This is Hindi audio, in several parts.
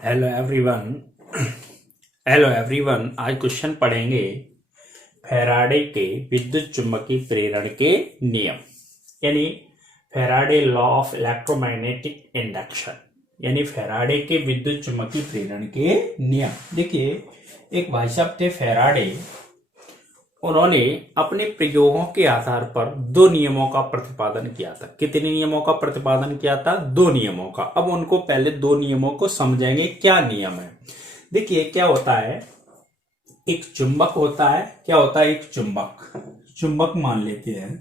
Hello everyone. हेलो एवरीवन, आज क्वेश्चन पढ़ेंगे फैराडे के विद्युत चुम्बकीय प्रेरण के नियम, यानी Faraday law of electromagnetic induction, यानी फैराडे के विद्युत चुम्बकीय प्रेरण के नियम। देखिए, एक भाई साहब थे फैराडे, उन्होंने अपने प्रयोगों के आधार पर दो नियमों का प्रतिपादन किया था। कितने नियमों का प्रतिपादन किया था? दो नियमों का। अब उनको पहले दो नियमों को समझेंगे, क्या नियम है। देखिए, क्या होता है, एक चुंबक होता है। क्या होता है? एक चुंबक मान लेते हैं,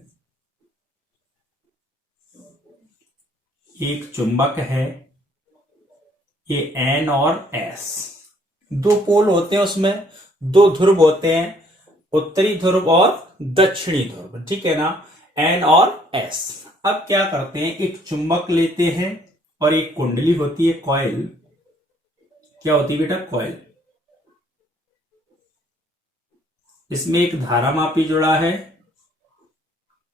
एक चुंबक है, ये N और S, दो पोल होते हैं, उसमें दो ध्रुव होते हैं, उत्तरी ध्रुव और दक्षिणी ध्रुव, ठीक है ना, N और S। अब क्या करते हैं, एक चुंबक लेते हैं और एक कुंडली होती है, कॉइल। क्या होती है बेटा? कॉइल। इसमें एक धारा मापी जुड़ा है,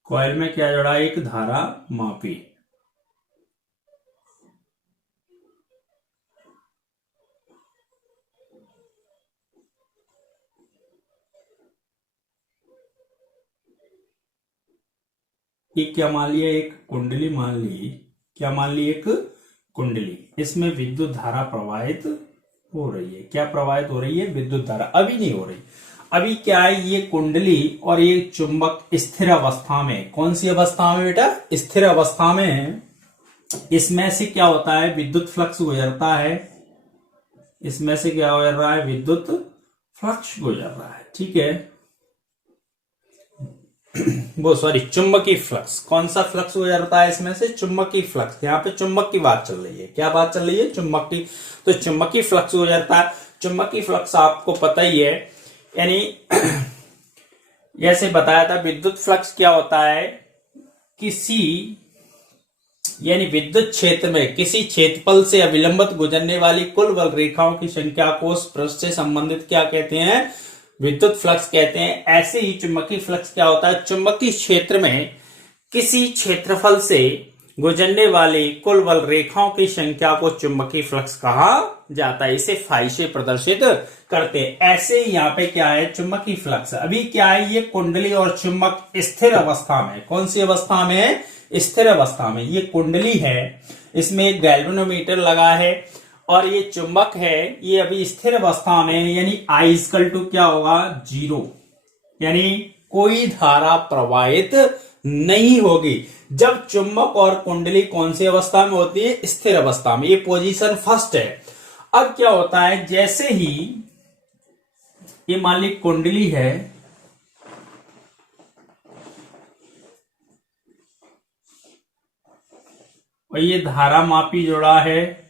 कॉइल में क्या जुड़ा है? एक धारा मापी। ये क्या मान लिया? एक कुंडली मान ली। क्या मान ली? एक कुंडली। इसमें विद्युत धारा प्रवाहित हो रही है। क्या प्रवाहित हो रही है? विद्युत धारा। अभी नहीं हो रही। अभी क्या है, ये कुंडली और ये चुंबक स्थिर अवस्था में। कौन सी अवस्था में बेटा? स्थिर अवस्था में है। इसमें से क्या होता है? विद्युत फ्लक्स गुजरता है। इसमें से क्या गुजर रहा है? विद्युत फ्लक्स गुजर रहा है, ठीक है। वो सॉरी, चुंबकीय फ्लक्स। कौन सा फ्लक्स गुजरता है इसमें से? चुंबकीय फ्लक्स। यहाँ पे चुंबक की बात चल रही है। क्या बात चल रही है? चुंबक की। तो चुंबकीय फ्लक्स गुजरता है। चुंबकीय फ्लक्स आपको पता ही है, यानी जैसे बताया था, विद्युत फ्लक्स क्या होता है, किसी यानी विद्युत क्षेत्र में किसी क्षेत्रफल से अविलंबित गुजरने वाली कुल बल रेखाओं की संख्या को उस पृष्ठ से संबंधित क्या कहते हैं? विद्युत फ्लक्स कहते हैं। ऐसे ही चुंबकीय फ्लक्स क्या होता है? चुंबकीय क्षेत्र में किसी क्षेत्रफल से गुजरने वाली कुल बल रेखाओं की संख्या को चुंबकीय फ्लक्स कहा जाता है। इसे फाई से प्रदर्शित करते हैं। ऐसे ही यहाँ पे क्या है? चुंबकीय फ्लक्स। अभी क्या है, ये कुंडली और चुंबक स्थिर अवस्था में। कौन सी अवस्था में है? स्थिर अवस्था में। ये कुंडली है, इसमें एक गैल्वेनोमीटर लगा है, और ये चुंबक है, ये अभी स्थिर अवस्था में, यानी I इक्वल टू क्या होगा? 0, यानी कोई धारा प्रवाहित नहीं होगी। जब चुंबक और कुंडली कौन सी अवस्था में होती है? स्थिर अवस्था में। ये पोजीशन फर्स्ट है। अब क्या होता है, जैसे ही ये मान ली कुंडली है, और ये धारा मापी जुड़ा है।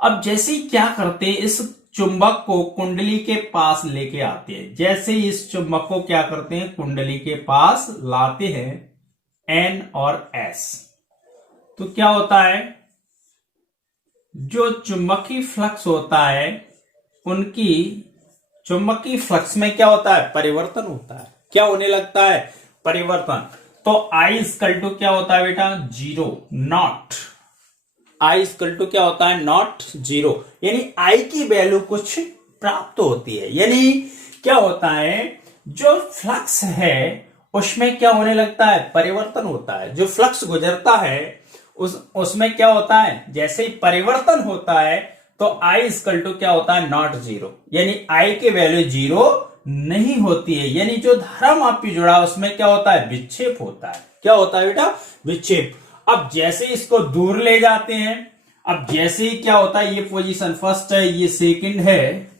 अब जैसे ही क्या करते हैं, इस चुंबक को कुंडली के पास लेके आते हैं। जैसे ही इस चुंबक को क्या करते हैं? कुंडली के पास लाते हैं, N और S, तो क्या होता है, जो चुंबकीय फ्लक्स होता है, उनकी चुंबकीय फ्लक्स में क्या होता है? परिवर्तन होता है। क्या होने लगता है? परिवर्तन। तो I इक्वल टू क्या होता है बेटा? 0, नॉट। I इक्वल टू क्या होता है? नॉट 0, यानी I की वैल्यू कुछ प्राप्त होती है। यानी क्या होता है, जो फ्लक्स है उसमें क्या होने लगता है? परिवर्तन होता है। जो फ्लक्स गुजरता है उसमें क्या होता है? जैसे ही परिवर्तन होता है तो I इक्वल टू क्या होता है? नॉट 0, यानी I की वैल्यू 0 नहीं होती है। यानी जो धारा मापी जुड़ा उसमें क्या होता है? विक्षेप होता है। क्या होता है बेटा? विक्षेप। अब जैसे इसको दूर ले जाते हैं, अब जैसे ही क्या होता है, ये पोजीशन फर्स्ट है, ये सेकंड है,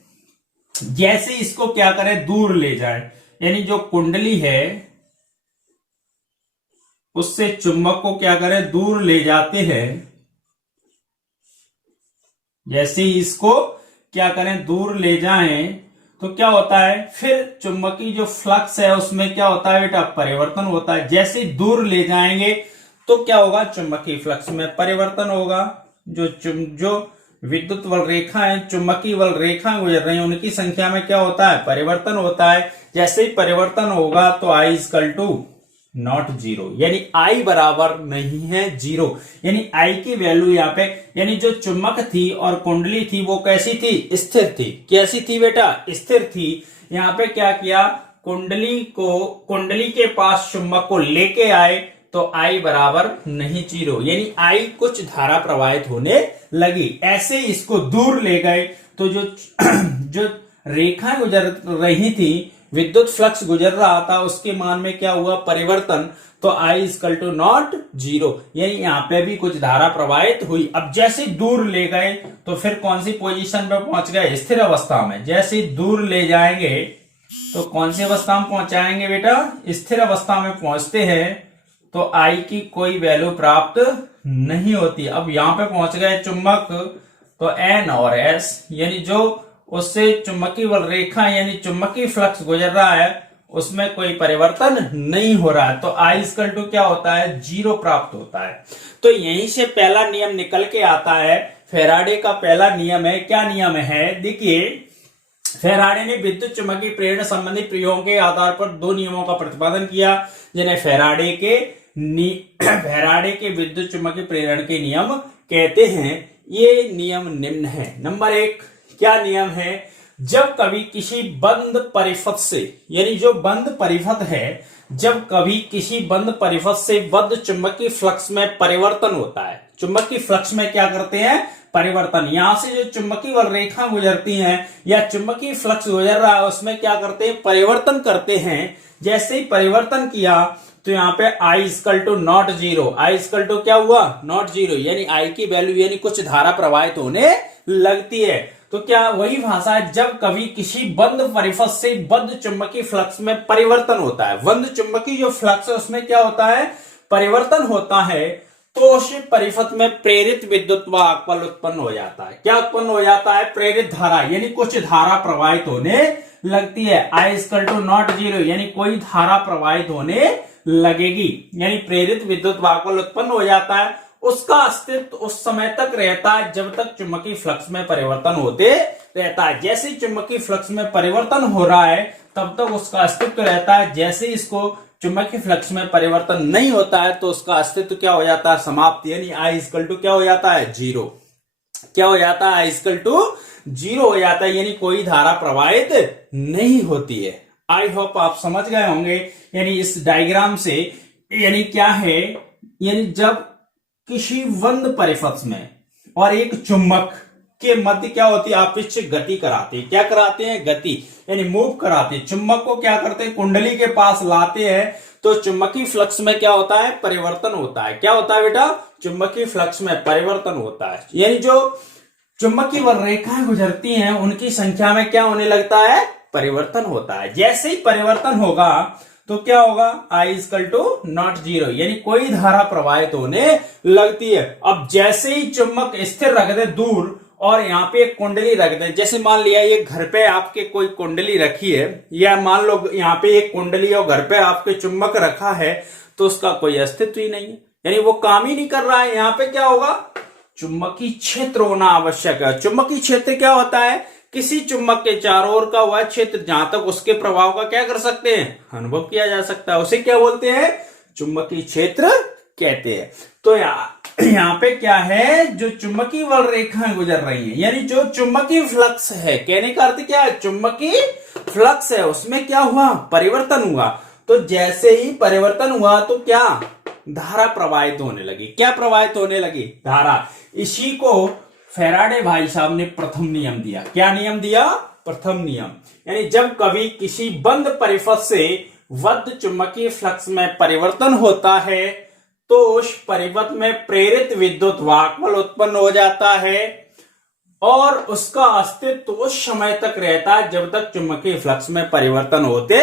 जैसे इसको क्या करें? दूर ले जाए, यानी जो कुंडली है उससे चुंबक को क्या करें? दूर ले जाते हैं। जैसे ही इसको क्या करें? दूर ले जाएं, तो क्या होता है, फिर चुंबकीय जो फ्लक्स है उसमें क्या होता है बेटा? परिवर्तन होता है। जैसे ही दूर ले जाएंगे तो क्या होगा? चुंबकीय फ्लक्स में परिवर्तन होगा। जो विद्युत बल रेखा है, चुंबकीय बल रेखा गुजर रही है, उनकी संख्या में क्या होता है? परिवर्तन होता है। जैसे ही परिवर्तन होगा तो I equal to not zero, यानी आई बराबर नहीं है जीरो, यानी आई की वैल्यू यहाँ पे, यानी जो चुंबक थी और कुंडली थी वो कैसी थी, स्थिर थी। कैसी थी बेटा, स्थिर थी। यहाँ पे क्या किया, कुंडली के पास चुंबक को लेके आए तो आई बराबर नहीं जीरो, यानी आई कुछ धारा प्रवाहित होने लगी। ऐसे इसको दूर ले गए तो जो रेखा गुजर रही थी, विद्युत फ्लक्स गुजर रहा था, उसके मान में क्या हुआ, परिवर्तन। तो आई इक्वल टू नॉट जीरो, यानी यहाँ पे भी कुछ धारा प्रवाहित हुई। अब जैसे दूर ले गए तो फिर कौन सी पोजीशन पे पहुंच गए, स्थिर अवस्था में। जैसे दूर ले जाएंगे तो कौन सी अवस्था में पहुंचाएंगे बेटा, स्थिर अवस्था में पहुंचते हैं तो आई की कोई वैल्यू प्राप्त नहीं होती। अब यहां पे पहुंच गए चुंबक, तो एन और एस, यानी जो उससे चुंबकीय बल रेखा यानी चुंबकीय फ्लक्स गुजर रहा है उसमें कोई परिवर्तन नहीं हो रहा है, तो आई इक्वल टू क्या होता है, जीरो प्राप्त होता है। तो यहीं से पहला नियम निकल के आता है, फैराडे का पहला नियम है। क्या नियम है, देखिए फैराडे ने विद्युत चुंबकीय प्रेरण संबंधी प्रयोगों के आधार पर दो नियमों का प्रतिपादन किया, जिन्हें फैराडे के विद्युत चुंबकीय प्रेरण के नियम कहते हैं। ये नियम निम्न है। नंबर एक, क्या नियम है, जब कभी किसी बंद परिपथ से, यानी जो बंद परिपथ है, जब कभी किसी बंद परिपथ से बद्ध चुंबकीय फ्लक्स में परिवर्तन होता है, चुंबकीय फ्लक्स में क्या करते हैं, परिवर्तन। यहां से जो चुंबकीय बल रेखा गुजरती है या चुंबकीय फ्लक्स गुजर रहा है उसमें क्या करते हैं, परिवर्तन करते हैं। जैसे ही परिवर्तन किया तो यहाँ पे I equal to not zero, I equal to क्या हुआ, नॉट जीरो, यानी आई की वैल्यू यानी कुछ धारा प्रवाहित होने लगती है। तो क्या वही भाषा है, जब कभी किसी बंद परिपथ से बद्ध चुंबकीय फ्लक्स में परिवर्तन होता है, बंद चुंबकीय जो फ्लक्स है उसमें क्या होता है, परिवर्तन होता है, तो उस परिपथ में प्रेरित विद्युत वाहक बल उत्पन्न हो जाता है। क्या उत्पन्न हो जाता है, प्रेरित धारा, यानी कुछ धारा प्रवाहित होने लगती है। आई इक्वल टू नॉट जीरो, यानी कोई धारा प्रवाहित होने लगेगी, यानी प्रेरित विद्युत वाहक बल उत्पन्न हो जाता है। उसका अस्तित्व उस समय तक रहता है जब तक चुंबकीय फ्लक्स में परिवर्तन होते रहता है। जैसे चुंबकीय फ्लक्स में परिवर्तन हो रहा है तब तक उसका अस्तित्व रहता है। जैसे इसको चुंबकीय फ्लक्स में परिवर्तन नहीं होता है तो उसका अस्तित्व क्या हो जाता है, समाप्त, यानी आई इक्वल टू क्या हो जाता है, जीरो। क्या हो जाता है, आई इक्वल टू जीरो हो जाता है, यानी कोई धारा प्रवाहित नहीं होती है। आई होप आप समझ गए होंगे। यानी इस डायग्राम से यानी क्या है, यानी जब किसी बंद परिपथ में और एक चुंबक के मध्य क्या होती है, आपस में गति कराते हैं। क्या कराते हैं, गति, यानी मूव कराते हैं। चुंबक को क्या करते हैं, कुंडली के पास लाते हैं तो चुंबकीय फ्लक्स में क्या होता है, परिवर्तन होता है। क्या होता है बेटा, चुंबकीय फ्लक्स में परिवर्तन होता है, यानी जो चुंबकीय बल रेखाएं गुजरती हैं उनकी संख्या में क्या होने लगता है, परिवर्तन होता है। जैसे ही परिवर्तन होगा तो क्या होगा, आई इक्वल टू नॉट जीरो, यानी कोई धारा प्रवाहित होने लगती है। अब जैसे ही चुंबक स्थिर रख दे दूर और यहाँ पे एक कुंडली रख दे, जैसे मान लिया ये घर पे आपके कोई कुंडली रखी है, या मान लो यहाँ पे एक कुंडली और घर पे आपके चुंबक रखा है, तो उसका कोई अस्तित्व ही नहीं है, यानी वो काम ही नहीं कर रहा है। यहाँ पे क्या होगा, चुंबकीय क्षेत्र होना आवश्यक है। चुंबकीय क्षेत्र क्या होता है, किसी चुंबक के चारों ओर का वह क्षेत्र जहां तक उसके प्रभाव का क्या कर सकते हैं, अनुभव किया जा सकता है, उसे क्या बोलते हैं, चुंबकीय क्षेत्र कहते हैं। तो यहाँ पे क्या है, जो चुंबकीय बल रेखाएं गुजर रही हैं, यानी जो चुंबकीय फ्लक्स है, कहने का अर्थ क्या है, चुंबकीय फ्लक्स है, उसमें क्या हुआ, परिवर्तन हुआ। तो जैसे ही परिवर्तन हुआ तो क्या, धारा प्रवाहित होने लगी। क्या प्रवाहित होने लगी, धारा। इसी को फैराडे भाई साहब ने प्रथम नियम दिया। क्या नियम दिया, प्रथम नियम। यानी जब कभी किसी बंद परिपथ से बद्ध चुंबकीय फ्लक्स में परिवर्तन होता है तो उस परिपथ में प्रेरित विद्युत वाहक बल उत्पन्न हो जाता है और उसका अस्तित्व उस समय तक रहता है जब तक चुंबकीय फ्लक्स में परिवर्तन होते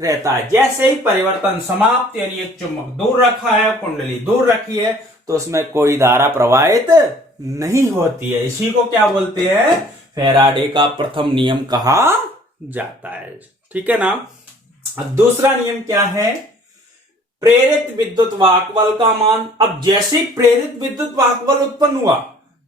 रहता है। जैसे ही परिवर्तन समाप्त, यानी एक चुंबक दूर रखा है, कुंडली दूर रखी है, तो उसमें कोई धारा प्रवाहित नहीं होती है। इसी को क्या बोलते हैं, फैराडे का प्रथम नियम कहा जाता है। ठीक है ना। अब दूसरा नियम क्या है, प्रेरित विद्युत वाहक बल का मान। अब जैसे प्रेरित विद्युत वाहक बल उत्पन्न हुआ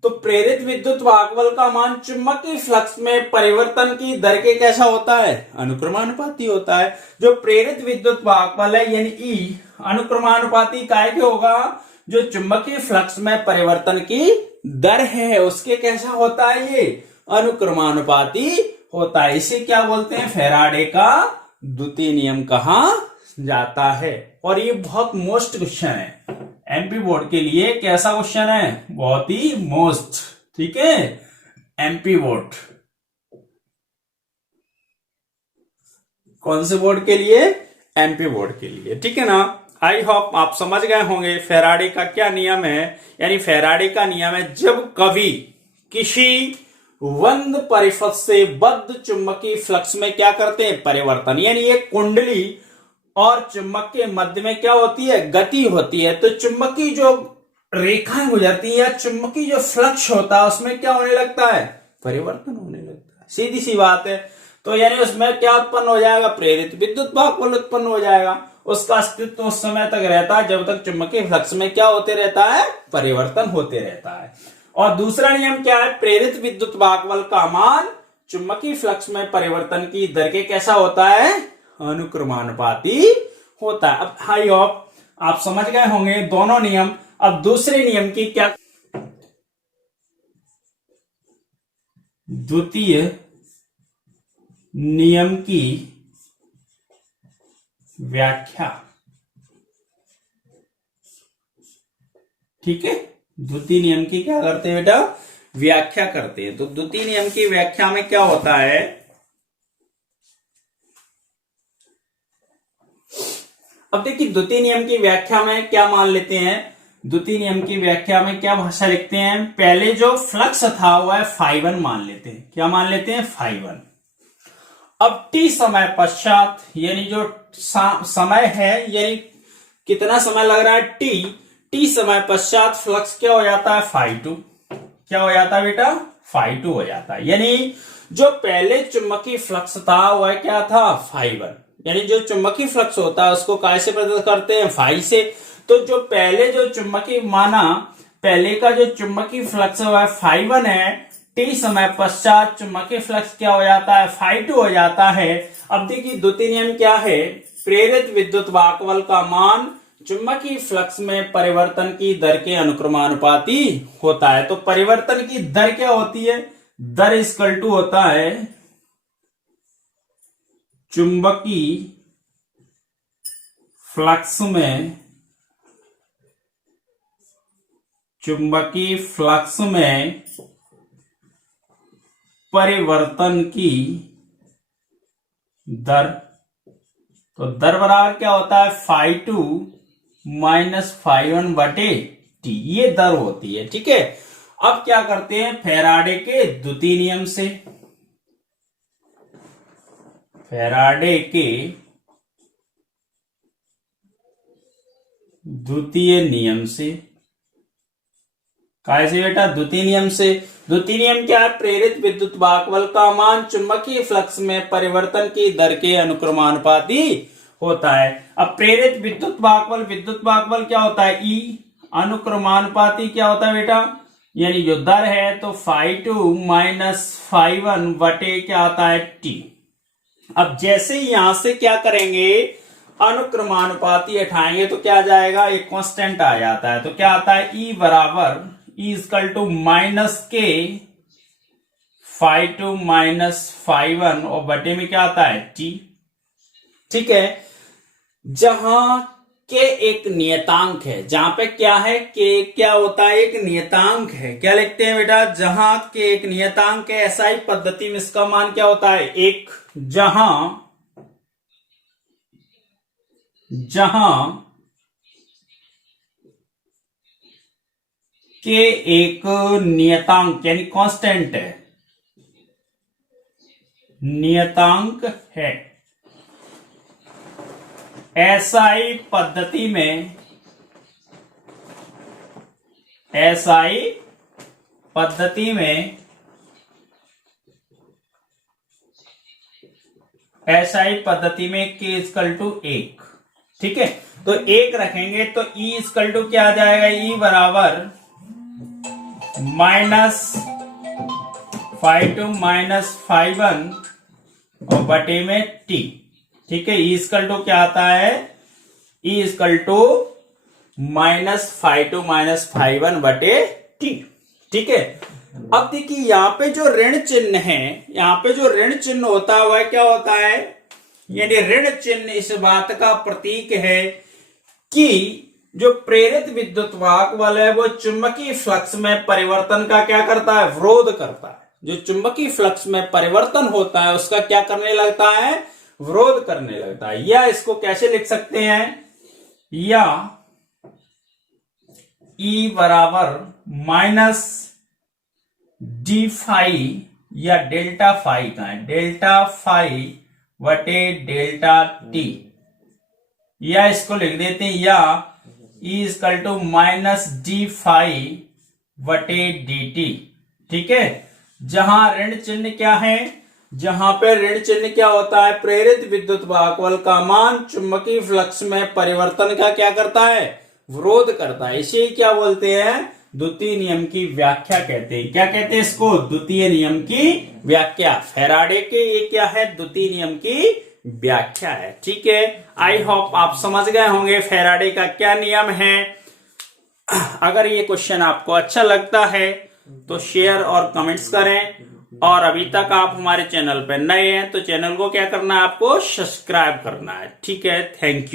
तो प्रेरित विद्युत भागबल का मान चुंबकीय फ्लक्स में परिवर्तन की दर के कैसा होता है, अनुक्रमानुपाती होता है। जो प्रेरित विद्युत भागबल है यानी ई अनुक्रमानुपाती काय के होगा, जो चुंबकीय फ्लक्स में परिवर्तन की दर है उसके कैसा होता है, ये अनुक्रमानुपाती होता है। इसे क्या बोलते हैं, फैराडे का द्वितीय नियम कहा जाता है। और ये बहुत मोस्ट क्वेश्चन है एमपी बोर्ड के लिए। कैसा क्वेश्चन है, बहुत ही मोस्ट, ठीक है, एमपी बोर्ड। कौन से बोर्ड के लिए, एमपी बोर्ड के लिए, ठीक है ना। आई होप आप समझ गए होंगे फैराडे का क्या नियम है। यानी फैराडे का नियम है जब कभी किसी बंद परिपथ से बद्ध चुंबकीय फ्लक्स में क्या करते हैं, परिवर्तन, यानी एक कुंडली और चुंबक के मध्य में क्या होती है, गति होती है, तो चुंबकीय जो रेखाएं गुजरती है या चुंबकीय जो फ्लक्स होता है उसमें क्या होने लगता है, परिवर्तन होने लगता है। सीधी सी बात है। तो यानी उसमें क्या उत्पन्न हो जाएगा, प्रेरित विद्युत भागबल उत्पन्न हो जाएगा। उसका अस्तित्व उस समय तक रहता है जब तक चुंबकीय फ्लक्स में क्या होते रहता है, परिवर्तन होते रहता है। और दूसरा नियम क्या है, प्रेरित विद्युत भागबल का मान चुंबकीय फ्लक्स में परिवर्तन की दर के कैसा होता है, अनुक्रमानुपाती होता है। अब आई होप आप समझ गए होंगे दोनों नियम। अब दूसरे नियम की क्या, द्वितीय नियम की व्याख्या, ठीक है। द्वितीय नियम की क्या करते हैं बेटा, व्याख्या करते हैं। तो द्वितीय नियम की व्याख्या में क्या होता है, अब देखिए द्वितीय नियम की व्याख्या में क्या मान लेते हैं, द्वितीय नियम की व्याख्या में क्या भाषा लिखते हैं, पहले जो फ्लक्स था वह φ1 मान लेते हैं। क्या मान लेते हैं, φ1। अब t समय पश्चात, यानी जो समय है, यानी कितना समय लग रहा है, t समय पश्चात फ्लक्स क्या हो जाता है, φ2। क्या हो जाता है बेटा, φ2 हो जाता है। यानी जो पहले चुंबकीय फ्लक्स था वह क्या था, φ1। यानी जो चुंबकीय फ्लक्स होता है उसको काय से प्रदर्शित करते हैं, फाई से। तो जो पहले जो चुंबकीय माना, पहले का जो चुंबकीय फ्लक्स है φ1 है, टी समय पश्चात चुंबकीय फ्लक्स क्या हो जाता है, φ2 हो जाता है। अब देखिए द्वितीय नियम क्या है, प्रेरित विद्युत भागबल का मान चुंबकीय फ्लक्स में परिवर्तन की दर के अनुक्रमानुपाती होता है। तो परिवर्तन की दर क्या होती है, दर इक्वल टू होता है चुंबकीय फ्लक्स में, चुंबकीय फ्लक्स में परिवर्तन की दर। तो दर बराबर क्या होता है, φ2 माइनस φ1 बटे टी, ये दर होती है, ठीक है। अब क्या करते हैं, फैराडे के द्वितीय नियम से, फैराडे के द्वितीय नियम से, कैसे बेटा, द्वितीय नियम से। द्वितीय नियम क्या है, प्रेरित विद्युत भागबल का मान चुंबकीय फ्लक्स में परिवर्तन की दर के अनुक्रमानुपाती होता है। अब प्रेरित विद्युत भागबल क्या होता है, ई, अनुक्रमानुपाती क्या होता है बेटा, यानी जो दर है तो φ2 माइनस φ1 बटे क्या आता है, टी। अब जैसे यहां से क्या करेंगे, अनुक्रमानुपाती हटाएंगे तो क्या आ जाएगा, एक कांस्टेंट आ जाता है। तो क्या आता है, ई बराबर इक्वल टू माइनस के φ2 माइनस φ1 और बटे में क्या आता है, टी, ठीक है। जहां के एक नियतांक है, जहां पे क्या है, के क्या होता है, एक नियतांक है। क्या लिखते हैं बेटा, जहां के एक नियतांक है, एसआई पद्धति में इसका मान क्या होता है, एक। जहां के एक नियतांक यानी कांस्टेंट है, नियतांक है, एसआई पद्धति में, एसआई पद्धति में, एसआई पद्धति में के इक्वल टू 1, ठीक है। तो 1 रखेंगे तो ई इक्वल टू क्या आ जाएगा, ई बराबर माइनस φ2 माइनस φ1 और बटे में t। ठीक है, E इक्वल टू क्या आता है, E equal to minus φ2 minus φ1 बटे t। ठीक है, अब देखिए यहां पे जो ऋण चिन्ह है, यहां पे जो ऋण चिन्ह होता है वह क्या होता है, यानी ऋण चिन्ह इस बात का प्रतीक है कि जो प्रेरित विद्युत वाहक बल है वो चुंबकीय फ्लक्स में परिवर्तन का क्या करता है, विरोध करता है। जो चुंबकीय फ्लक्स में परिवर्तन होता है उसका क्या करने लगता है, विरोध करने लगता है। या इसको कैसे लिख सकते हैं, या E बराबर माइनस डी फाई या डेल्टा फाई का है, डेल्टा फाई बटे डेल्टा टी। या इसको लिख देते हैं, या E equal to minus d phi बटे डी टी। ठीक है, जहां ऋण चिन्ह क्या है, जहां पे ऋण चिन्ह क्या होता है, प्रेरित विद्युत वाहक बल का मान चुंबकीय फ्लक्स में परिवर्तन का क्या करता है, विरोध करता है। इसे क्या बोलते हैं, द्वितीय नियम की व्याख्या कहते हैं। क्या कहते हैं इसको, द्वितीय नियम की व्याख्या। फैराडे के ये क्या है, द्वितीय नियम की व्याख्या है। ठीक है, आई होप आप समझ गए होंगे फैराडे का क्या नियम है। अगर ये क्वेश्चन आपको अच्छा लगता है तो शेयर और कमेंट्स करें, और अभी तक आप हमारे चैनल पर नए हैं तो चैनल को क्या करना है, आपको सब्सक्राइब करना है। ठीक है, थैंक यू।